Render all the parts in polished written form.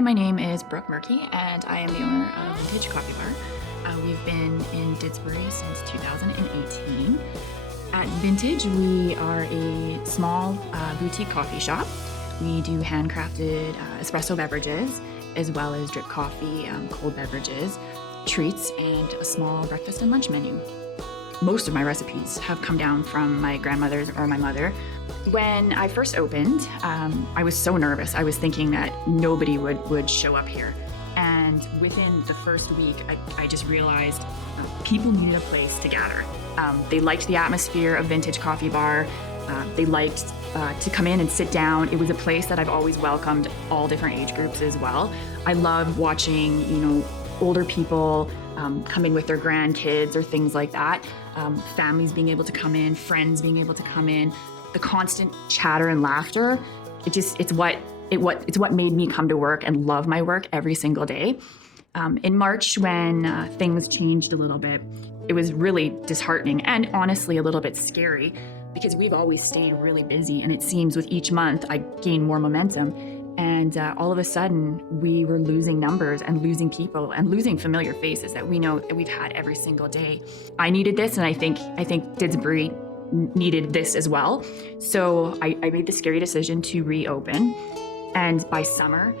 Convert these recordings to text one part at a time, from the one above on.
My name is Brooke Murky, and I am the owner of Vintage Coffee Bar. We've been in Didsbury since 2018. At Vintage, we are a small boutique coffee shop. We do handcrafted espresso beverages, as well as drip coffee, cold beverages, treats, and a small breakfast and lunch menu. Most of my recipes have come down from my grandmother's or my mother. When I first opened, I was so nervous. I was thinking that nobody would show up here. And within the first week, I just realized people needed a place to gather. They liked the atmosphere of Vintage Coffee Bar. They liked to come in and sit down. It was a place that I've always welcomed all different age groups as well. I love watching, older people come in with their grandkids or things like that. Families being able to come in, friends being able to come in. The constant chatter and laughter, it's what made me come to work and love my work every single day. In March, when things changed a little bit, it was really disheartening and honestly a little bit scary because we've always stayed really busy, and it seems with each month I gain more momentum. And all of a sudden, we were losing numbers and losing people and losing familiar faces that we know that we've had every single day. I needed this, and I think Didsbury needed this as well. So I made the scary decision to reopen. And by summer,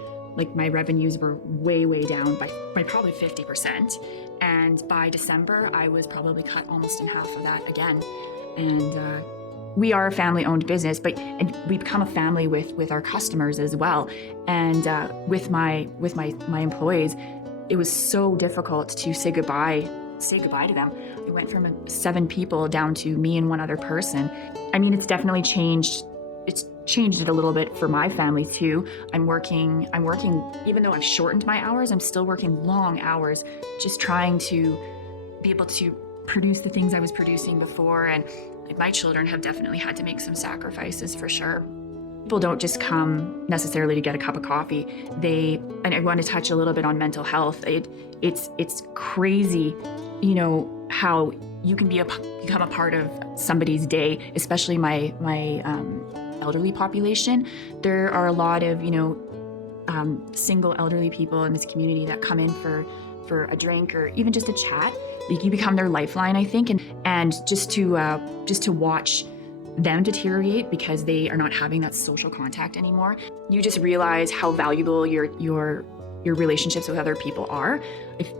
my revenues were way down by probably 50%. And by December, I was probably cut almost in half of that again. And we are a family-owned business, and we become a family with our customers as well. And with my employees, it was so difficult to say goodbye to them. I went from 7 people down to me and one other person. I mean, it's definitely changed. It's changed it a little bit for my family too. I'm working, even though I've shortened my hours, I'm still working long hours, just trying to be able to produce the things I was producing before. And my children have definitely had to make some sacrifices for sure. People don't just come necessarily to get a cup of coffee. And I want to touch a little bit on mental health. It's crazy, how you can become a part of somebody's day, especially my elderly population. There are a lot of, single elderly people in this community that come in for a drink or even just a chat. You become their lifeline, I think, and just to watch them deteriorate because they are not having that social contact anymore. You just realize how valuable your relationships with other people are.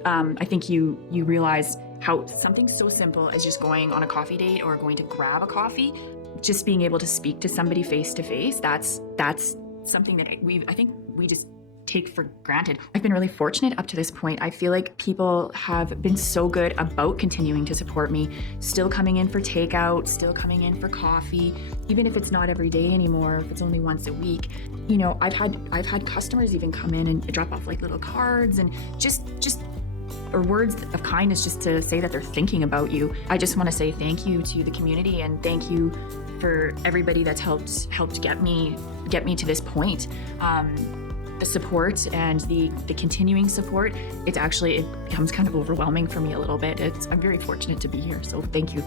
I think you realize how something so simple as just going on a coffee date or going to grab a coffee, just being able to speak to somebody face to face, that's something that I think we just take for granted. I've been really fortunate up to this point. I feel like people have been so good about continuing to support me, still coming in for takeout, still coming in for coffee, even if it's not every day anymore, if it's only once a week. I've had customers even come in and drop off little cards and just or words of kindness just to say that they're thinking about you. I just want to say thank you to the community and thank you for everybody that's helped get me to this point. The support and the continuing support, it becomes kind of overwhelming for me a little bit. I'm very fortunate to be here, so thank you.